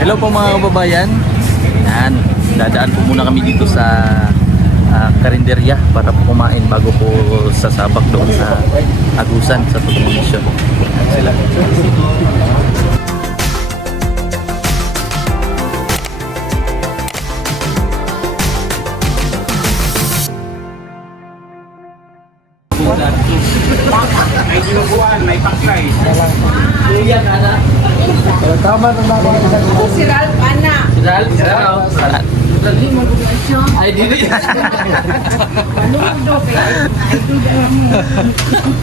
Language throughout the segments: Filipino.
Hello po mga kababayan. Yan, dadaan po muna kami dito sa karinderya para po kumain bago po sasabak doon sa Agusan sa Totoong Mission. Yan sila. May dinuguan, may pakay. Tama na mga Si Ralph, anak. Ay, dili. Panudo kay.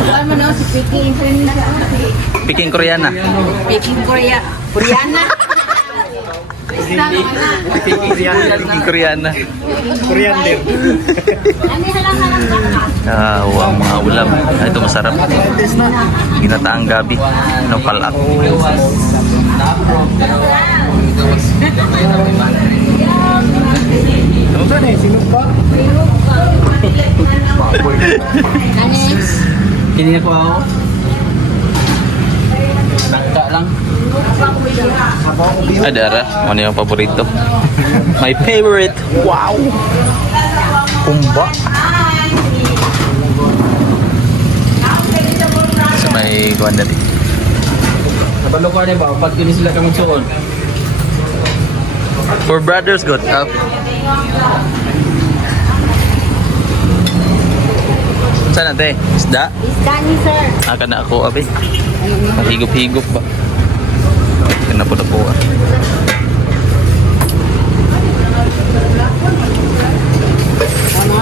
Kuan man ako si Peking Indonesia. Peking Koreana. Peking Korea. Koreana. Peking Koreana. Korean din. Ano halang-halang ka? Ang mga ulam. Ito masarap. Ginataang gabi. No palak. Ano ba na eh? Sinus ba? Anis. Hindi ko ako. Nagka lang. Adara, ano yung paborito? My favorite. Wow! Kumba. Sa may kuwan dati. Kabalo ko ba? Pag kini sila kang suon. For brothers got up. Saan natin? Isda? Isda ni sir. Aka na ako, abe. Mahigop-higop ba? Yan na po. Mga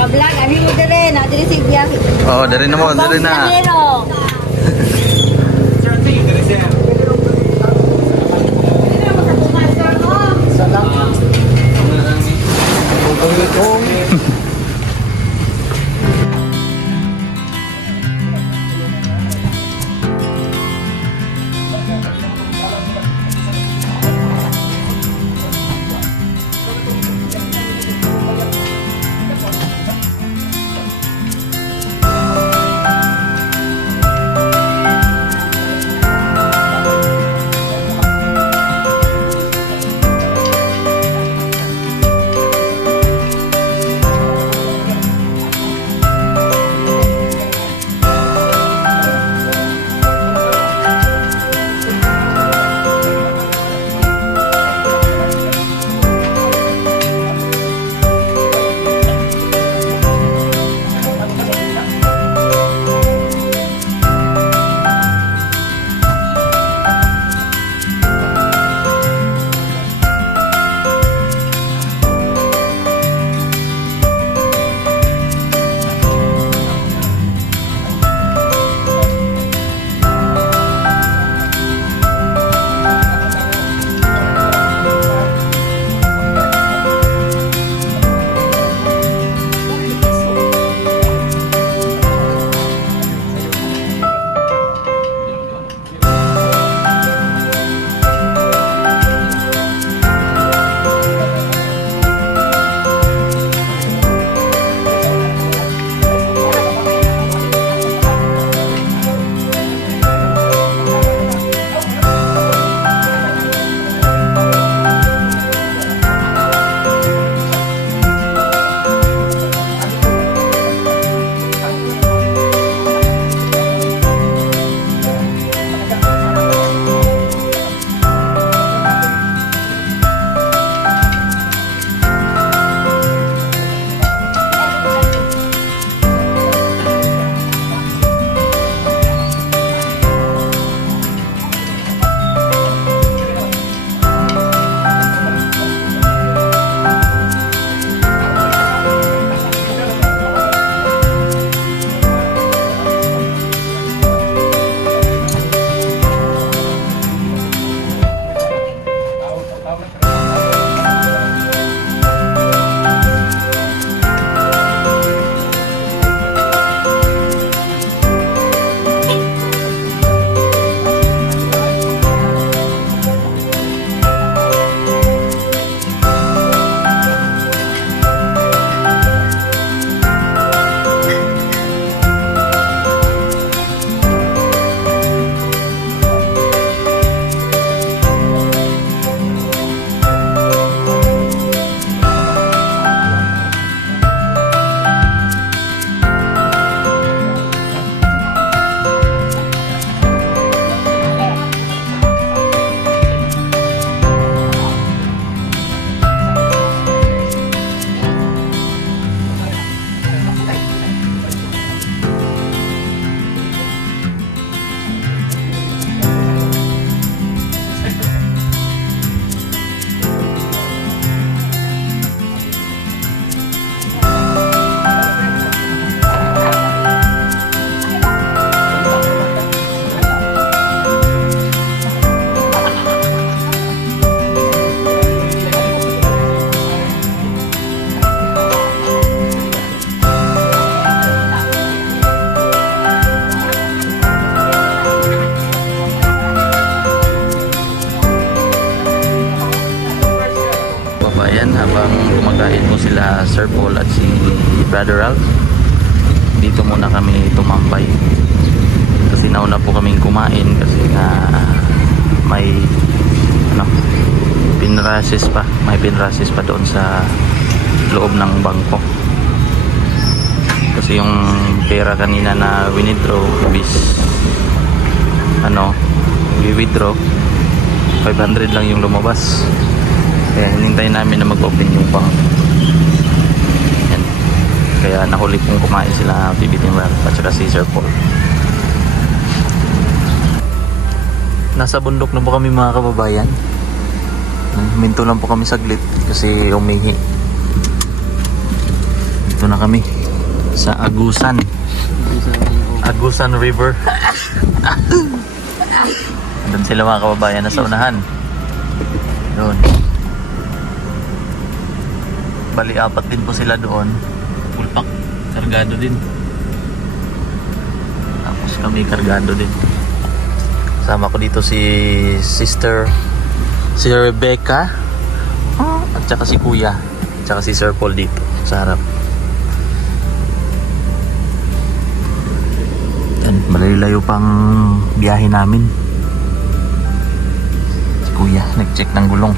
ka-vlog, ano mo din? Natin si Biyahe. Oo, dari na mo, dari na. kababayan, habang kumakain po sila Sir Paul at si Brother Ralph, dito muna kami tumambay kasi nauna po kaming kumain kasi nga may may pinrasis pa doon sa loob ng bangko kasi yung pera kanina na withdraw bis i-withdraw 500 lang yung lumabas, kaya hinintay namin na mag-open yung bank. Yan. Kaya nahuli pong kumain sila BBT Ralph at saka si Sir Paul. Nasa bundok na po kami mga kababayan. Huminto lang po kami saglit kasi umihi. Dito na kami sa Agusan River. Doon sila mga kababayan na sa unahan. Doon. Bali, 4 din po sila doon. Full pack. Kargado din. Tapos kami kargado din. Kasama ko dito si Rebecca. At saka si Kuya. At saka si Sir Paul dito sa harap. Yan, malayo pang biyahe namin. Kuya, nag-check ng gulong.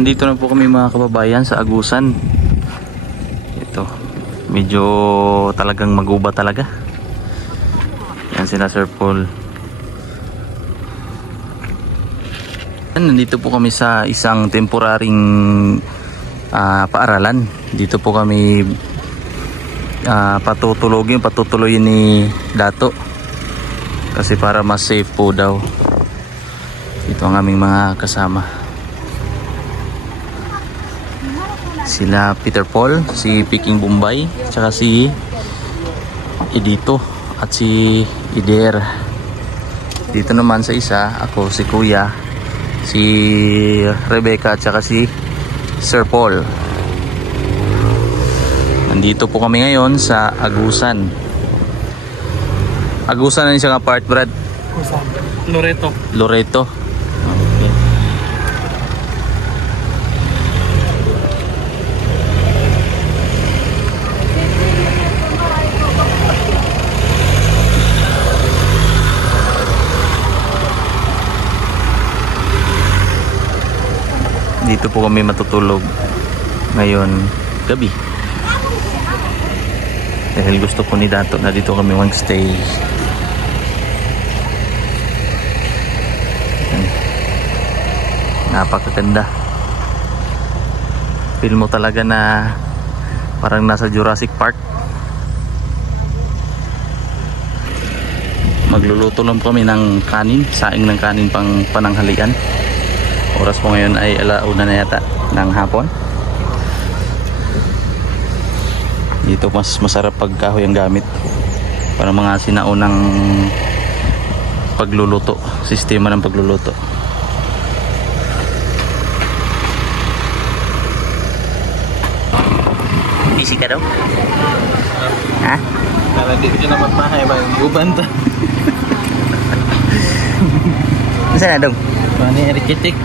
Nandito na po kami mga kababayan sa Agusan. Ito, medyo talagang maguba talaga. Yan sila Sir Paul. Nandito po kami sa isang temporaring paaralan. Dito po kami Patutuloyin ni Dato. Kasi para mas safe po daw. Ito ang aming mga kasama. Sila Peter Paul, si Peking Bombay, tsaka si Edito at si Ider. Dito naman sa isa, ako si Kuya, si Rebecca at saka si Sir Paul. Nandito po kami ngayon sa Agusan. Agusan na siya nga part, Brad? Loreto. Loreto. Okay. Dito po kami matutulog ngayon gabi. Dahil gusto po ni Dato na dito kami mag-stay. Napakaganda. Feel mo talaga na parang nasa Jurassic Park. Magluluto lang kami ng kanin, saing ng kanin pang pananghalian. Oras po ngayon ay 1:00 na yata ng hapon. Dito mas masarap pag kahoy ang gamit. Para mga sinaunang pagluluto, sistema ng pagluluto. Busy ka daw? Ha? Para di ka na magpahay ba yung gubanta. Saan na daw? Mani arkitek.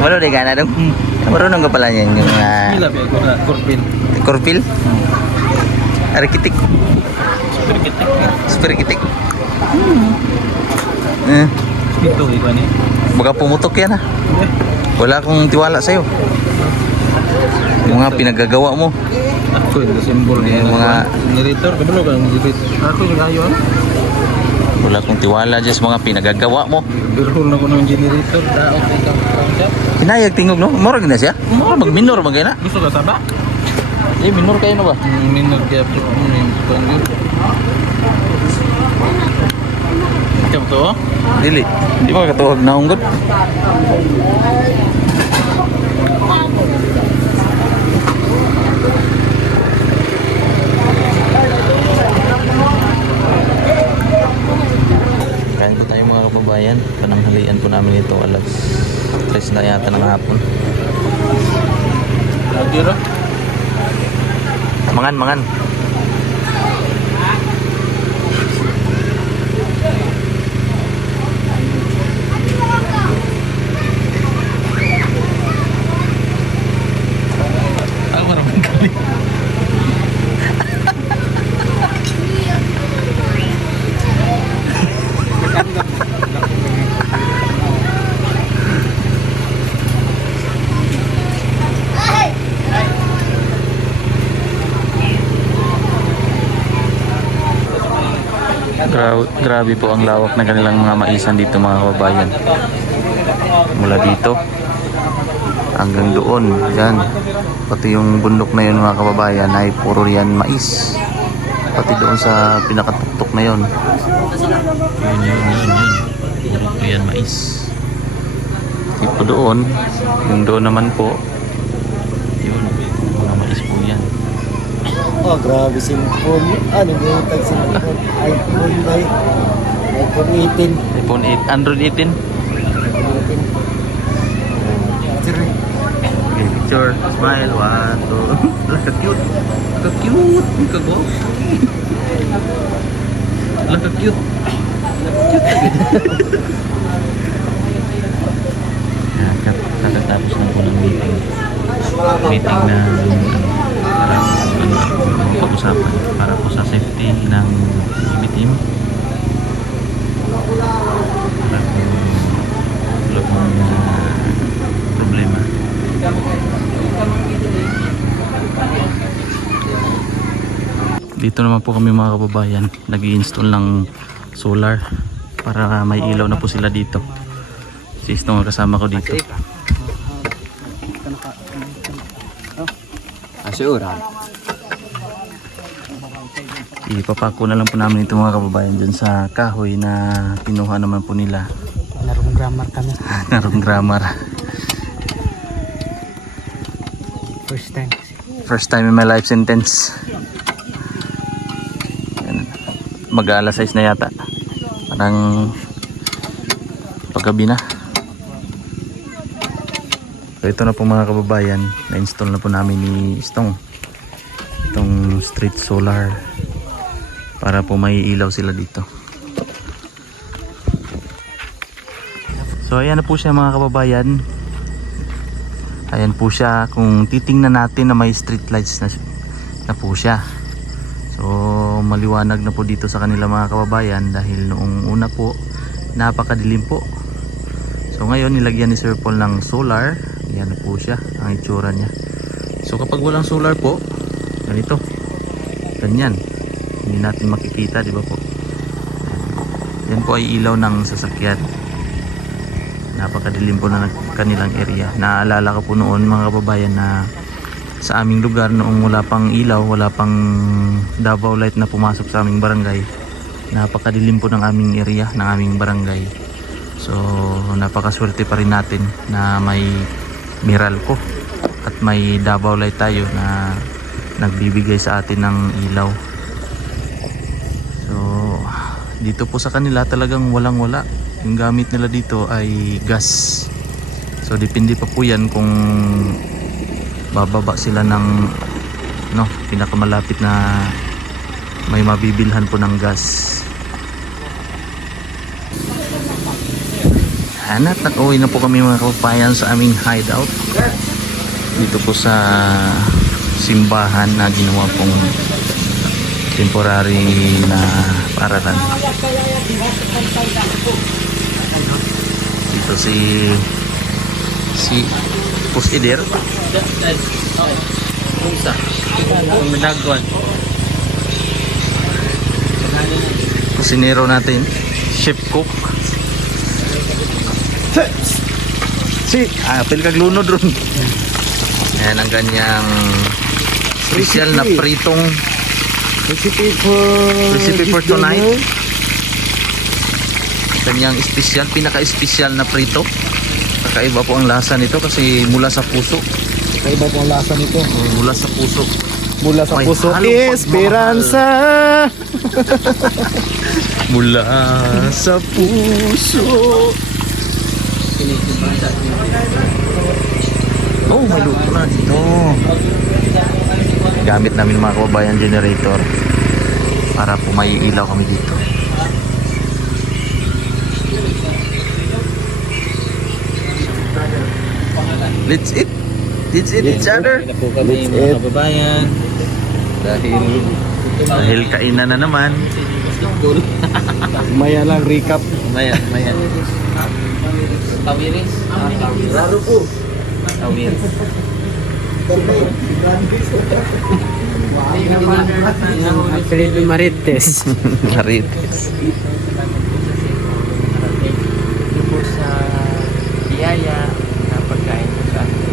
Marunong ka na daw? Marunong ka pala niyan yung Hilap ya ko na kurpin. Korpil? Arkitek? Arkitek. Super arkitek? Ito iba ni. Baka pumutok yan ha. Wala akong tiwala sa'yo. Yung mga pinagagawa mo. Ako yung simbol niya. Yung mga generator, kabalo ka ng generator. Ako yung ayon. wala akong tiwala dyan sa mga pinagagawa mo. Birhol na ko ng generator. Daot ikaw. Hinayag tingog no? Morag na siya? Morag mag-minor ba kayo na? Gusto ka taba? Eh, minor kayo na ba? Minor kaya po yung pangyod. Ikaw to? Dili. Di ba katuhag na unggod? Kain po tayo mga kababayan. Pananghalian po namin ito alas 3 na yata ng hapon. Lagi ro? Mangan. Ako maraming kali. Grabe po ang lawak ng kanilang mga maisan dito mga kababayan. Mula dito hanggang doon, dyan. Pati yung bundok na yun mga kababayan ay puro yan mais. Pati doon sa pinakatuktok na yun. Yun. Puro yan mais. Tipo doon, yung doon naman po, yun, mga mais po yan. Oh, grabe cellphone. Ano yung tag cellphone? iPhone ba? iPhone 18. iPhone 8, Android 18. Okay, picture, smile, 1, 2. Look, ka-cute. Ka-cute. Ka-go. Look, ka-cute. Kakatapos na po ng meeting. Meeting na para pag-usapan para po sa safety ng team. Para po wala pong problema. Dito naman po kami mga kababayan, nag-i-install ng solar para may ilaw na po sila dito. Sis nung kasama ko dito. Ipapako na lang po namin ito mga kababayan dyan sa kahoy na kinuha naman po nila. Larong grammar kami. Narong grammar. First time. First time in my life sentence. Mag-alas 6 na yata. Parang paggabi na. So ito na po mga kababayan, na-install na po namin ni Stong itong street solar para po may ilaw sila dito. So ayan na po siya mga kababayan. Ayan po siya, kung titingnan natin na may street lights na po siya. So maliwanag na po dito sa kanila mga kababayan dahil noong una po napakadilim po. So ngayon nilagyan ni Sir Paul ng solar. Yan po siya ang itsura niya. So kapag walang solar po, ganito, ganyan, hindi natin makikita, di ba po? Yan po ay ilaw ng sasakyan. Napakadilim po na kanilang area. Naalala ko po noon mga kababayan na sa aming lugar noong wala pang ilaw, wala pang Davao Light na pumasok sa aming barangay, napakadilim po ng aming area, ng aming barangay. So napakaswerte pa rin natin na may Meralco at may Davao Light tayo na nagbibigay sa atin ng ilaw. So dito po sa kanila talagang walang wala. Yung gamit nila dito ay gas. So depende pa po yan kung bababa sila ng pinakamalapit na may mabibilhan po ng gas. Hanap at uwi na po kami mga kababayan sa aming hideout dito po sa simbahan na ginawa pong temporary na paralan. Dito si Pusider kusinero natin, chef cook. Apel kag lunod ron. Ayan ang ganyang special na pritong Recipe for tonight. Kanyang special, pinaka-special na prito. Kakaiba po ang lasa nito kasi mula sa puso. Kaiba po ang lasa nito. Mula sa puso. Mula sa May puso. halong Esperanza. Mula sa puso. Oh, may luto na dito. Gamit namin mga kababayan generator para po may ilaw kami dito. Let's eat. Let's eat each other. Na po kami Let's mga eat. kababayan. Dahil kainan na naman. Maya lang recap. Maya. Tawiris. Laro po. Tawiris. Apelido Marites. Marites. Ito po sa biyaya na pagkain po sa ating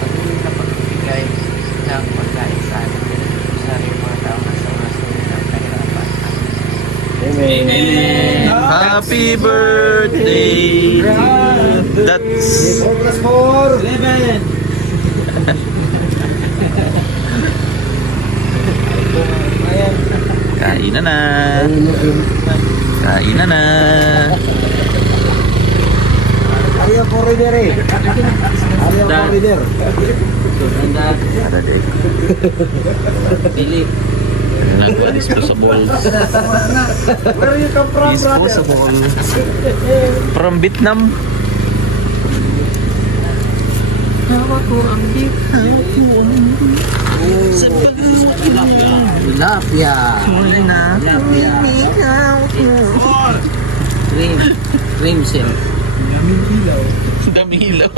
patuloy na pagbibigay ng pagkain sa atin sa mga tao na sa mga sulit ng kahirapan. Amen. Happy birthday. That's Obras more. kain na. Kain na. Ariya corridor eh. Ariya corridor. Ada deh. Dili. Disposable. Where you come from, brother? Disposable. From Vietnam. Tilapia. Cream shell. Daming ilaw.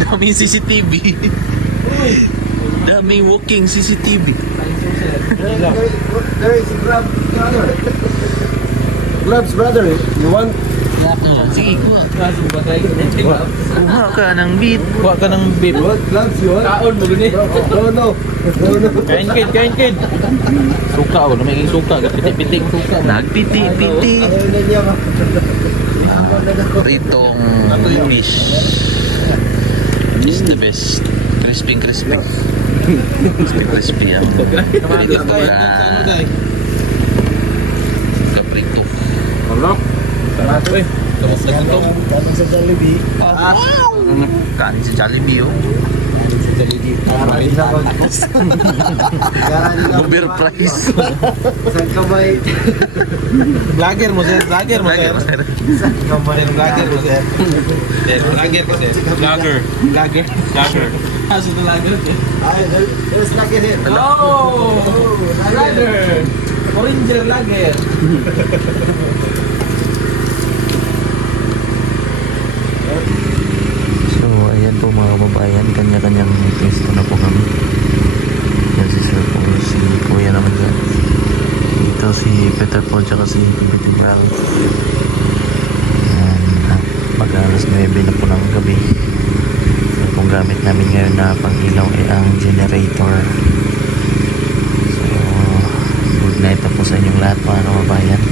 Daming CCTV. Daming walking CCTV. There is grab brother. Gloves, brother. You want? Sige, kuha. Kuha ka ng beat. Kuha ka ng beef. Gloves yun? Kaon mo gani. No. Kain kid. Suka oh, namay suka, pitik-pitik suka. Nagpiti-piti. Ano na niya ka? Pritong fish. Is the best. Crispy. Crispy ang prito kaprito. Alok. Tamato eh. Tapos na ito. Tanong sa Jollibee. Kanin si Jollibee oh. Kara nila mag-post. Kara nila Overprice. Saan kamay? Vlogger mo sir. Saan kamay? Vlogger mo sir. Vlogger ko sir. Vlogger. Aso na vlogger. Ay, there's like it. Oh! Vlogger. Oranger vlogger. So ayan po mga kababayan, kanya-kanyang pwesto na po kami. Yan si Sir po, si Kuya naman dyan. Dito si Peter Paul tsaka si Betty Brown. Yan, mag alas 9 na po ng gabi. So kung gamit namin ngayon na pang-ilaw ay ang generator. So good night na po sa inyong lahat mga kababayan.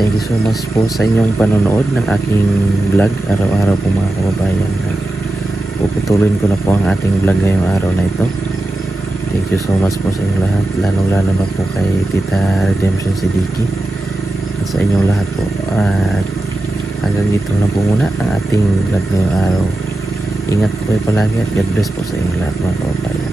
Thank you so much po sa inyong panonood ng aking vlog araw-araw po mga kababayan. Puputulin ko na po ang ating vlog ngayong araw na ito. Thank you so much po sa inyong lahat, lalong-lalo na po kay Tita Redemption Siddiqui at sa inyong lahat po. At hanggang dito na po muna ang ating vlog ngayong araw. Ingat po kayo palagi at God bless po sa inyong lahat mga kababayan.